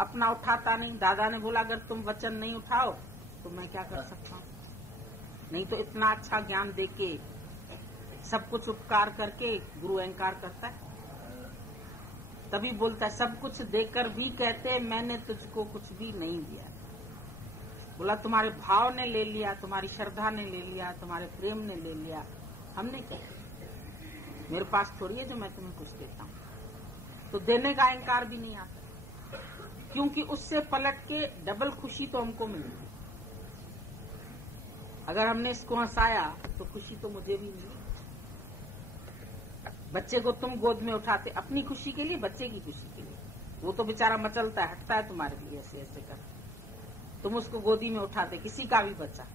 अपना उठाता नहीं। दादा ने बोला अगर तुम वचन नहीं उठाओ तो मैं क्या कर सकता हूँ। नहीं तो इतना अच्छा ज्ञान देके, सब कुछ उपकार करके गुरु अहंकार करता है, तभी बोलता है सब कुछ देकर भी कहते मैंने तुझको कुछ भी नहीं दिया। बोला तुम्हारे भाव ने ले लिया, तुम्हारी श्रद्धा ने ले लिया, तुम्हारे प्रेम ने ले लिया, हमने क्या? मेरे पास थोड़ी है जो मैं तुम्हें कुछ देता हूँ। तो देने का अहंकार भी नहीं आता, क्योंकि उससे पलट के डबल खुशी तो हमको मिलेगी। अगर हमने इसको हंसाया तो खुशी तो मुझे भी मिली। बच्चे को तुम गोद में उठाते अपनी खुशी के लिए, बच्चे की खुशी के लिए, वो तो बेचारा मचलता है, हटता है तुम्हारे लिए ऐसे ऐसे कर, तुम उसको गोदी में उठाते, किसी का भी बच्चा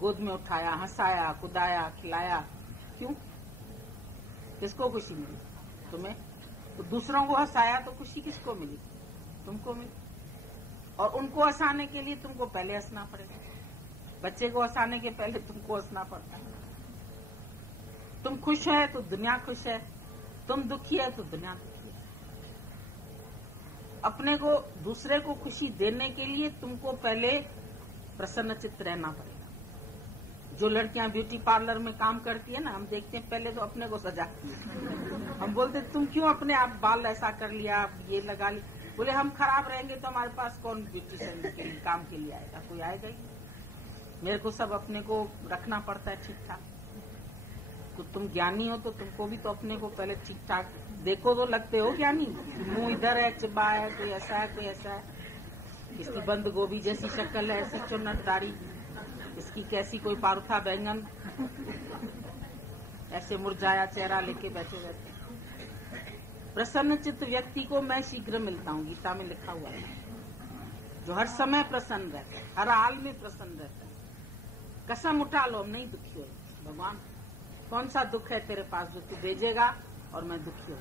गोद में उठाया, हंसाया, कुदाया, खिलाया, क्यों? किसको खुशी मिली? तुम्हें। तो दूसरों को हंसाया तो खुशी किसको मिली? तुमको मिले। और उनको हंसाने के लिए तुमको पहले हंसना पड़ेगा। बच्चे को हंसाने के पहले तुमको हंसना पड़ता है। तुम खुश है तो दुनिया खुश है, तुम दुखी है तो दुनिया दुखी है। अपने को, दूसरे को खुशी देने के लिए तुमको पहले प्रसन्नचित्त रहना पड़ेगा। जो लड़कियां ब्यूटी पार्लर में काम करती है ना, हम देखते हैं पहले तो अपने को सजाती है। हम बोलते तुम क्यों अपने आप बाल ऐसा कर लिया, ये लगा लिया। बोले हम खराब रहेंगे तो हमारे पास कौन ब्यूटिशियन के लिए काम के लिए आएगा, कोई आएगा ही। मेरे को सब अपने को रखना पड़ता है ठीक ठाक। तो तुम ज्ञानी हो तो तुमको भी तो अपने को पहले ठीक ठाक देखो तो लगते हो ज्ञानी। मुंह इधर है, चिब्बा है, कोई ऐसा है, कोई ऐसा है। किसकी बंद गोभी जैसी शक्ल है, ऐसी चुन्नट दाढ़ी, इसकी कैसी कोई पारुथा बैंगन, ऐसे मुरझाया चेहरा लेके बैठे रहते। प्रसन्न चित्त व्यक्ति को मैं शीघ्र मिलता हूँ, गीता में लिखा हुआ है। जो हर समय प्रसन्न रहता है, हर हाल में प्रसन्न रहता है। कसम उठा लो, हम नहीं दुखी हो। भगवान कौन सा दुख है तेरे पास जो तू भेजेगा और मैं दुखी हो?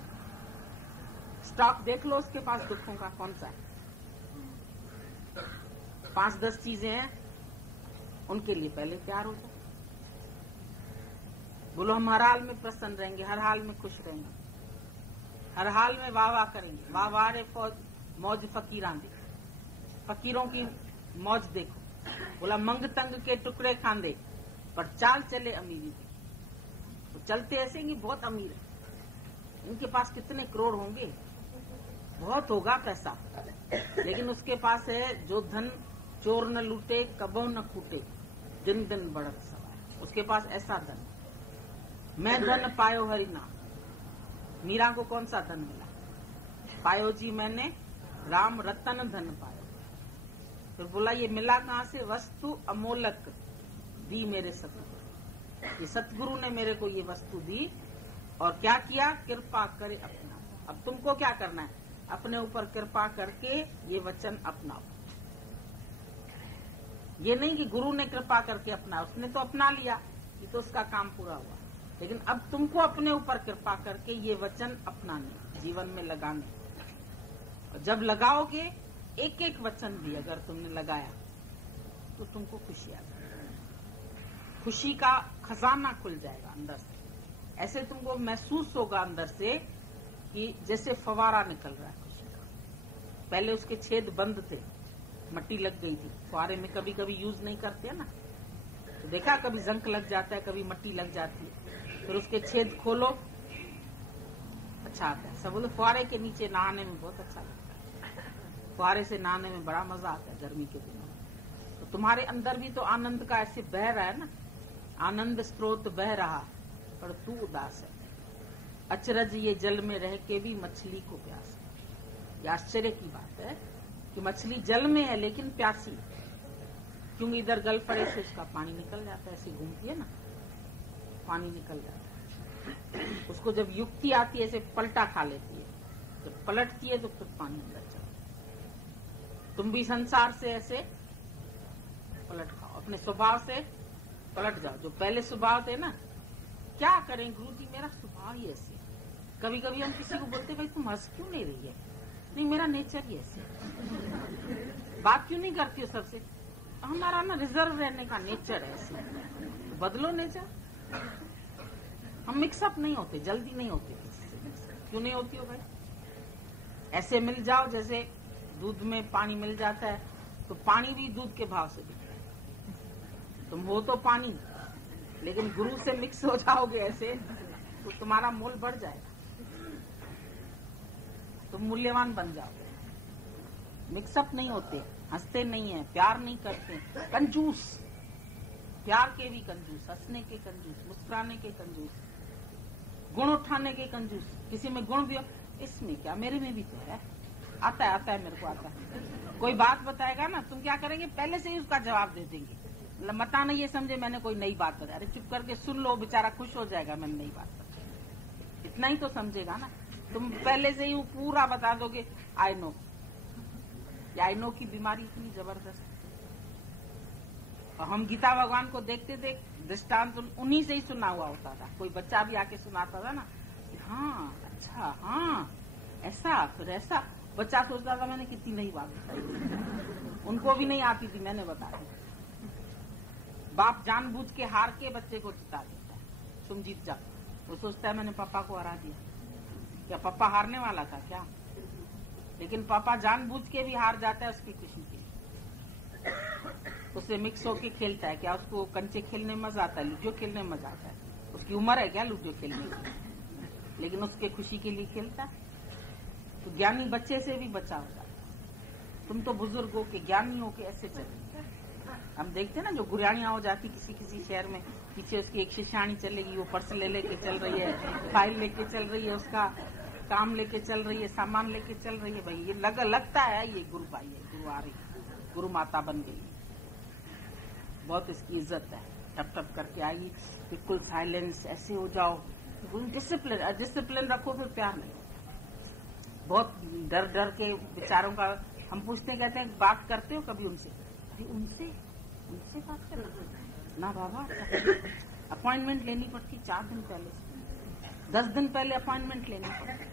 स्टॉक देख लो उसके पास दुखों का कौन सा है। 5-10 चीजें हैं, उनके लिए पहले तैयार हो जाओ। बोलो हम हर हाल में प्रसन्न रहेंगे, हर हाल में खुश रहेंगे, हर हाल में वाह वाह करेंगे। वाह वाह रे मौज फकीरां दे, फकीरों की मौज देखो। बोला मंग तंग के टुकड़े खांदे पर चाल चले अमीरी दे। तो चलते ऐसे कि बहुत अमीर है, इनके पास कितने करोड़ होंगे, बहुत होगा पैसा, लेकिन उसके पास है जो धन चोर न लूटे कबो न कूटे, दिन दिन बढ़त सवार। उसके पास ऐसा धन। मैं धन पायो हरि नाम। मीरा को कौन सा धन मिला? पायो जी मैंने राम रतन धन पायो। फिर बोला ये मिला कहाँ से? वस्तु अमोलक दी मेरे सतगुरु। ये सतगुरु ने मेरे को ये वस्तु दी और क्या किया? कृपा करे अपना। अब तुमको क्या करना है? अपने ऊपर कृपा करके ये वचन अपनाओ। ये नहीं कि गुरु ने कृपा करके अपना, उसने तो अपना लिया, ये तो उसका काम पूरा हुआ। लेकिन अब तुमको अपने ऊपर कृपा करके ये वचन अपनाने, जीवन में लगाने। जब लगाओगे एक एक वचन भी अगर तुमने लगाया तो तुमको खुशी आ जाएगी। खुशी का खजाना खुल जाएगा अंदर से। ऐसे तुमको महसूस होगा अंदर से कि जैसे फवारा निकल रहा है खुशी का। पहले उसके छेद बंद थे, मट्टी लग गई थी। फुहारे में कभी कभी यूज नहीं करते ना, तो देखा कभी जंक लग जाता है, कभी मट्टी लग जाती है। फिर उसके छेद खोलो, अच्छा आता है। सब बोले फुहारे के नीचे नहाने में बहुत अच्छा लगता है। फुहारे से नहाने में बड़ा मजा आता है गर्मी के दिनों में। तो तुम्हारे अंदर भी तो आनंद का ऐसे बह रहा है ना, आनंद स्रोत बह रहा, पर तू उदास है। अचरज ये जल में रह के भी मछली को प्यास है। ये आश्चर्य की बात है कि मछली जल में है लेकिन प्यासी, क्योंकि इधर गल पड़े से उसका पानी निकल जाता है। ऐसे घूमती है ना, पानी निकल जाता है। उसको जब युक्ति आती है ऐसे पलटा खा लेती है, जब पलटती है तो फिर पानी अंदर चलता है। तुम भी संसार से ऐसे पलट खाओ, अपने स्वभाव से पलट जाओ। जो पहले स्वभाव थे ना, क्या करें गुरु जी मेरा स्वभाव ही ऐसे। कभी कभी हम किसी को बोलते भाई तुम हंस क्यों नहीं रही है? नहीं मेरा नेचर ही ऐसे। बात क्यों नहीं करती हो सबसे? हमारा ना रिजर्व रहने का नेचर है ऐसे। बदलो नेचर। हम मिक्सअप नहीं होते, जल्दी नहीं होते। क्यों नहीं होती हो भाई? ऐसे मिल जाओ जैसे दूध में पानी मिल जाता है, तो पानी भी दूध के भाव से बिकता है। तुम हो तो पानी, लेकिन गुरु से मिक्स हो जाओगे ऐसे तो तुम्हारा मोल बढ़ जाएगा, तुम मूल्यवान बन जाओगे। मिक्सअप नहीं होते, हंसते नहीं है, प्यार नहीं करते, कंजूस, प्यार के भी कंजूस, हंसने के कंजूस, मुस्कुराने के कंजूस, गुण उठाने के कंजूस। किसी में गुण भी हो, इसमें क्या, मेरे में भी तो है, आता है मेरे को आता है। कोई बात बताएगा ना, तुम क्या करेंगे? पहले से ही उसका जवाब दे देंगे। मता नहीं ये समझे मैंने कोई नई बात बताई। अरे चुप करके सुन लो, बेचारा खुश हो जाएगा मैंने नई बात बताई, इतना ही तो समझेगा ना। तुम पहले से ही वो पूरा बता दोगे आई नो। आई नो की बीमारी इतनी जबरदस्त। और हम गीता भगवान को देखते देख दृष्टांत उन्हीं से ही सुना हुआ होता था। कोई बच्चा भी आके सुनाता था ना, हाँ अच्छा, हाँ ऐसा, फिर ऐसा, बच्चा सोचता था मैंने कितनी नई बात बताई, उनको भी नहीं आती थी, मैंने बता दी। बाप जानबूझ के हार के बच्चे को जिता देता है, तुम जीत जाओ। वो सोचता है मैंने पापा को हरा दिया, क्या पापा हारने वाला था क्या? लेकिन पापा जानबूझ के भी हार जाता है उसकी खुशी के लिए। उससे मिक्स होके खेलता है, क्या उसको कंचे खेलने में मजा आता है, लूडो खेलने में मजा आता है? उसकी उम्र है क्या लूडो खेलने की? लेकिन उसके खुशी के लिए खेलता है। तो ज्ञानी बच्चे से भी बचा होता है। तुम तो बुजुर्ग हो के, ज्ञानी हो के ऐसे चले। हम देखते हैं ना, जो गुरियानियां हो जाती किसी शहर में, पीछे उसकी एक शिष्याणी चलेगी, वो पर्स ले लेके चल रही है, फाइल लेके चल रही है, उसका काम लेके चल रही है, सामान लेके चल रही है। भाई ये लगता है ये गुरु भाई है, गुरु आ रही है, गुरु माता बन गई, बहुत इसकी इज्जत है। टप टप करके आएगी, बिल्कुल साइलेंस, ऐसे हो जाओ, डिसिप्लिन रखो, फिर प्यार नहीं। बहुत डर डर के विचारों का हम पूछते, कहते हैं बात करते हो कभी उनसे? अरे उनसे बात करना ना बाबा, अपॉइंटमेंट लेनी पड़ती 4 दिन पहले, 10 दिन पहले अपॉइंटमेंट लेनी पड़ती।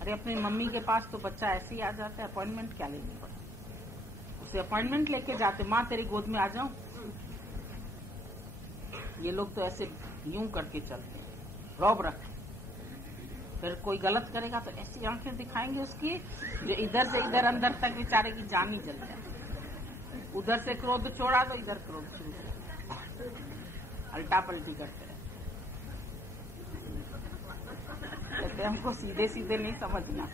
अरे अपनी मम्मी के पास तो बच्चा ऐसे ही आ जाता है, अपॉइंटमेंट क्या लेनी पड़ती? उसे अपॉइंटमेंट लेके जाते, माँ तेरी गोद में आ जाऊं। ये लोग तो ऐसे यूं करके चलते हैं, रौब रख। फिर कोई गलत करेगा तो ऐसी आंखें दिखाएंगे उसकी, जो इधर से इधर अंदर तक बेचारे की जान ही जल जाए। उधर से क्रोध छोड़ा तो इधर क्रोध शुरू, अल्टा पलटी करते रहे। कहते हमको सीधे सीधे नहीं समझना।